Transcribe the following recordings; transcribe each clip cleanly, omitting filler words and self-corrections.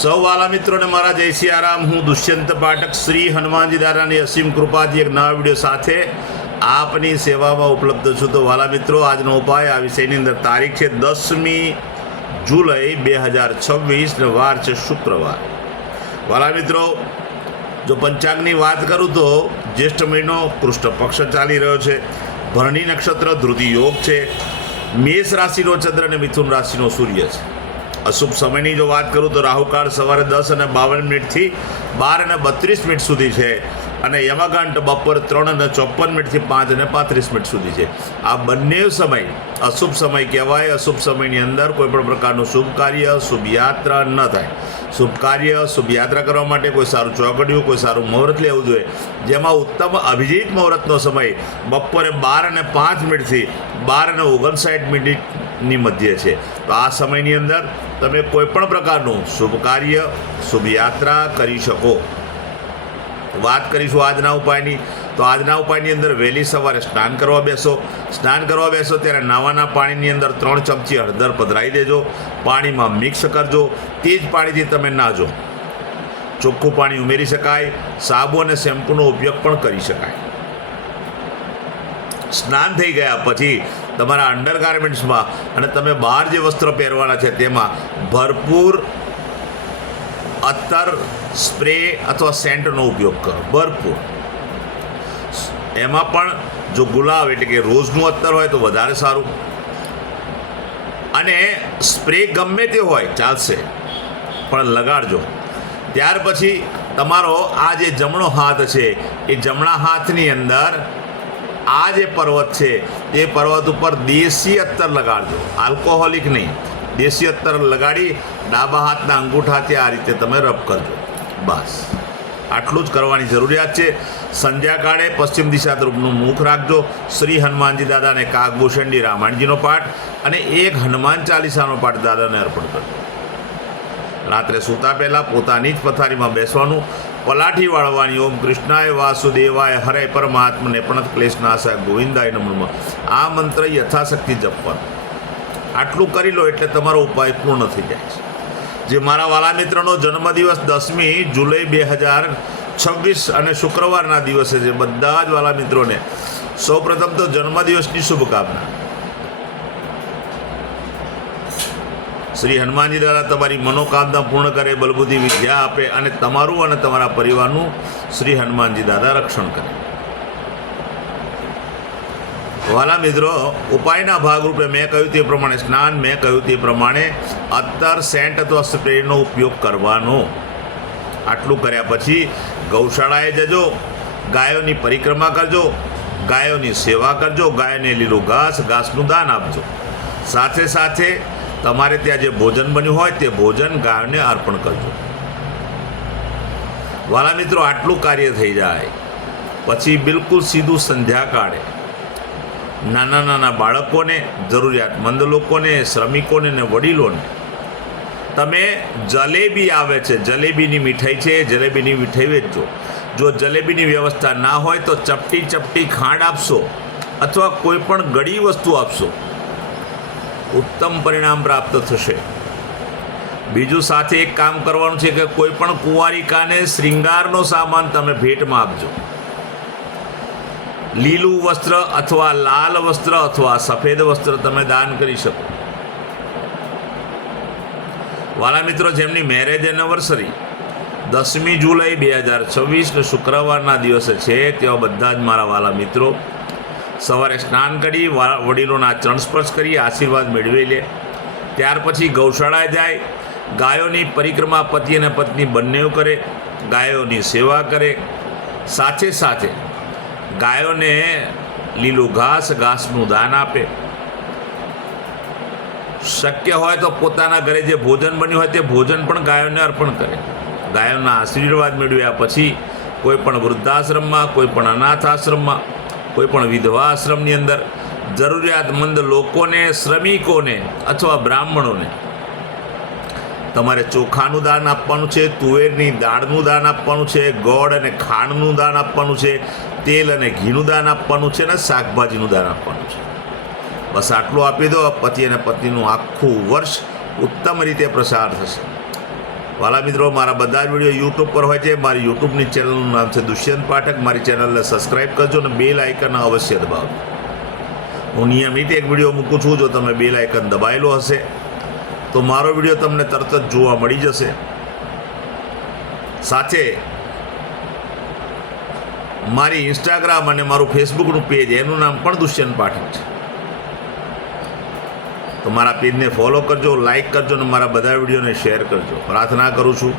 સૌ વાલા મિત્રોને મારા જય સિયારામ. હું દુષ્યંત પાઠક શ્રી હનુમાનજી દાદાની અસીમ કૃપાથી એક નવા વિડીયો સાથે આપની સેવામાં ઉપલબ્ધ છું. તો વાલા મિત્રો, આજનો ઉપાય આ વિષયની અંદર તારીખ છે 10મી જુલાઈ 2026 ને વાર છે શુક્રવાર. વાલા મિત્રો, જો પંચાંગની વાત કરું તો જ્યેષ્ઠ મહિનો કૃષ્ણ પક્ષ ચાલી રહ્યો છે. ભરણી નક્ષત્ર ધ્રુતિ યોગ છે. મેષ રાશિનો ચંદ્ર અને મિથુન રાશિનો સૂર્ય છે. અશુભ સમયની જો વાત કરું તો રાહુકાળ સવારે 10:52 થી 12:32 સુધી છે અને યમઘંટ બપોર 3:54 થી 5:35 સુધી છે. આ બંને સમય અશુભ સમય કહેવાય. અશુભ સમયની અંદર કોઈ પણ પ્રકારનું શુભ કાર્ય, શુભ યાત્રા ન થાય. શુભ કાર્ય, શુભ યાત્રા કરવા માટે કોઈ સારું ચોકડિયું, કોઈ સારું મુહૂર્ત લેવું જોઈએ, જેમાં ઉત્તમ અભિજીત મુહૂર્તનો સમય બપોરે 12:05 થી 12:59 મધ્ય છે. તો આ સમયની અંદર તમે કોઈ પણ પ્રકારનું શુભ કાર્ય, શુભ યાત્રા કરી શકો. વાત કરીશું આજના ઉપાયની. તો આજના ઉપાયની અંદર વહેલી સવારે સ્નાન કરવા બેસો. સ્નાન કરવા બેસો ત્યારે નાવાના પાણીની અંદર 3 ચમચી હળદર પધરાવી દેજો. પાણીમાં મિક્સ કરજો. તે જ પાણીથી તમે નાહજો. ચોખ્ખું પાણી ઉમેરી શકાય. સાબુ અને શેમ્પૂનો ઉપયોગ પણ કરી શકાય. સ્નાન થઈ ગયા પછી તમારા અંડરગાર્મેન્ટ્સમાં અને તમે બહાર જે વસ્ત્ર પહેરવાના છે તેમાં ભરપૂર અત્તર, સ્પ્રે અથવા સેન્ટનો ઉપયોગ કરો. ભરપૂર. એમાં પણ જો ગુલાબ એટલે કે રોઝનું અત્તર હોય તો વધારે સારું, અને સ્પ્રે ગમે તે હોય ચાલશે, પણ લગાડજો. ત્યાર પછી તમારો આ જે જમણો હાથ છે એ જમણા હાથની અંદર આ જે પર્વત છે એ પર્વત ઉપર દેશી અત્તર લગાડજો. આલ્કોહોલિક નહીં, દેશી અત્તર લગાડી ડાબા હાથના અંગૂઠાથી આ રીતે તમે રબ કરજો. બસ આટલું જ કરવાની જરૂરિયાત છે. સંધ્યાકાળે પશ્ચિમ દિશા તરફનું મુખ રાખજો. શ્રી હનુમાનજી દાદાને કાગભૂષણજી રામાયણજીનો પાઠ અને એક હનુમાન ચાલીસાનો પાઠ દાદાને અર્પણ કરજો. રાત્રે સૂતા પહેલાં પોતાની જ પથારીમાં બેસવાનું. પલાઠી વાળવાની. ઓમ કૃષ્ણાય વાસુદેવાય હરે પરમાત્મને પ્રણત ક્લેશનાશાય ગોવિંદાય નમઃ. આ મંત્ર યથાશક્તિ જપવાનું. આટલું કરી લો એટલે તમારો ઉપાય પૂર્ણ થઈ જાય છે. જે મારા વાલા મિત્રનો જન્મદિવસ 10મી જુલાઈ 2026 અને શુક્રવારના દિવસે છે, બધા જ વાલા મિત્રોને સૌપ્રથમ તો જન્મદિવસની શુભકામના. શ્રી હનુમાનજી દાદા તમારી મનોકામના પૂર્ણ કરે, બલબુદ્ધિ વિદ્યા આપે અને તમારું અને તમારા પરિવારનું શ્રી હનુમાનજી દાદા રક્ષણ કરે. વાલા મિત્રો, ઉપાયના ભાગરૂપે મેં કહ્યું તે પ્રમાણે સ્નાન, મેં કહ્યું તે પ્રમાણે અત્તર, સેન્ટ અથવા સ્પ્રેનો ઉપયોગ કરવાનો. આટલું કર્યા પછી ગૌશાળાએ જજો. ગાયોની પરિક્રમા કરજો. ગાયોની સેવા કરજો. ગાયોને લીલું ઘાસનું દાન આપજો. સાથે સાથે તમારે ત્યાં જે ભોજન બન્યું હોય તે ભોજન ગાયોને અર્પણ કરજો. વાલા મિત્રો, આટલું કાર્ય થઈ જાય પછી બિલકુલ સીધું સંધ્યાકાળે નાના નાના બાળકોને, જરૂરિયાતમંદ લોકોને, શ્રમિકોને ને વડીલોને તમે જલેબી આવે છે, જલેબીની મીઠાઈ છે, જલેબીની મીઠાઈ વેચજો. જો જલેબીની વ્યવસ્થા ના હોય તો ચપટી ખાંડ આપશો અથવા કોઈ પણ ગળી વસ્તુ આપશો. ઉત્તમ પરિણામ પ્રાપ્ત થશે. બીજું સાથે એક કામ કરવાનું છે કે કોઈ પણ કુંવારિકાને શ્રૃંગારનો સામાન તમે ભેટમાં આપજો. લીલું વસ્ત્ર અથવા લાલ વસ્ત્ર અથવા સફેદ વસ્ત્ર તમે દાન કરી શકો. વાલા મિત્રો, જેમની મેરેજ એનિવર્સરી 10મી જુલાઈ 2026 શુક્રવારના દિવસે છે તેવા બધા જ મારા વાલા મિત્રો સવારે સ્નાન કરી વડીલોના ચરણ સ્પર્શ કરી આશીર્વાદ મેળવી લે. ત્યાર પછી ગૌશાળાએ જાય. ગાયોની પરિક્રમા પતિ અને પત્ની બંને કરે. ગાયોની સેવા કરે. સાથે સાથે ગાયોને લીલું ઘાસનું દાન આપે. શક્ય હોય તો પોતાના ઘરે જે ભોજન બન્યું હોય તે ભોજન પણ ગાયોને અર્પણ કરે. ગાયોના આશીર્વાદ મેળવ્યા પછી કોઈ પણ વૃદ્ધાશ્રમમાં, કોઈ પણ અનાથ આશ્રમમાં, કોઈ પણ વિધવા આશ્રમની અંદર જરૂરિયાતમંદ લોકોને, શ્રમિકોને અથવા બ્રાહ્મણોને તમારે ચોખાનું દાન આપવાનું છે, તુવેરની દાળનું દાન આપવાનું છે, ગોળ અને ખાંડનું દાન આપવાનું છે, તેલ અને ઘીનું દાન આપવાનું છે અને શાકભાજીનું દાન આપવાનું છે. બસ આટલું આપી દો. પતિ અને પત્નીનું આખું વર્ષ ઉત્તમ રીતે પ્રસાર થશે. વાલા મિત્રો, મારા બધા જ વિડીયો યુટ્યુબ પર હોય છે. મારી યુટ્યુબની ચેનલનું નામ છે દુષ્યંત પાઠક. મારી ચેનલને સબસ્ક્રાઈબ કરજો અને બેલ આઇકન અવશ્ય દબાવજો. હું નિયમિત એક વિડીયો મૂકું છું. જો તમે બેલ આઇકન દબાવેલો હશે તો મારો વિડીયો તમને તરત જ જોવા મળી જશે. સાથે મારી ઇન્સ્ટાગ્રામ અને મારું ફેસબુકનું પેજ, એનું નામ પણ દુષ્યંત પાઠક છે. તો મારા પેજને ફોલો કરજો, લાઈક કરજો અને મારા બધા વિડીયોને શેર કરજો. પ્રાર્થના કરું છું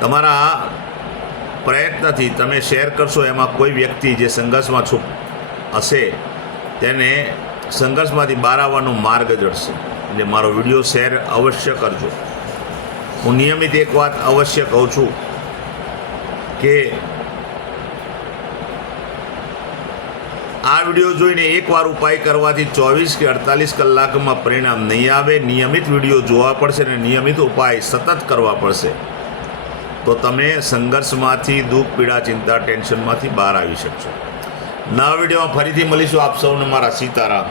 તમારા પ્રયત્નથી તમે શેર કરશો એમાં કોઈ વ્યક્તિ જે સંઘર્ષમાં હશે તેને સંઘર્ષમાંથી બહાર આવવાનો માર્ગ જડશે. એટલે મારો વિડીયો શેર અવશ્ય કરજો. હું નિયમિત એક વાત અવશ્ય કહું છું કે આ વિડીયો જોઈને એકવાર ઉપાય કરવાથી 24 કે 48 કલાકમાં પરિણામ નહીં આવે. નિયમિત વિડીયો જોવા પડશે અને નિયમિત ઉપાય સતત કરવા પડશે. તો તમે સંઘર્ષમાંથી, દુઃખ, પીડા, ચિંતા, ટેન્શનમાંથી બહાર આવી શકશો. નવા વિડીયોમાં ફરીથી મળીશું. આપ સૌને મારા સીતારામ.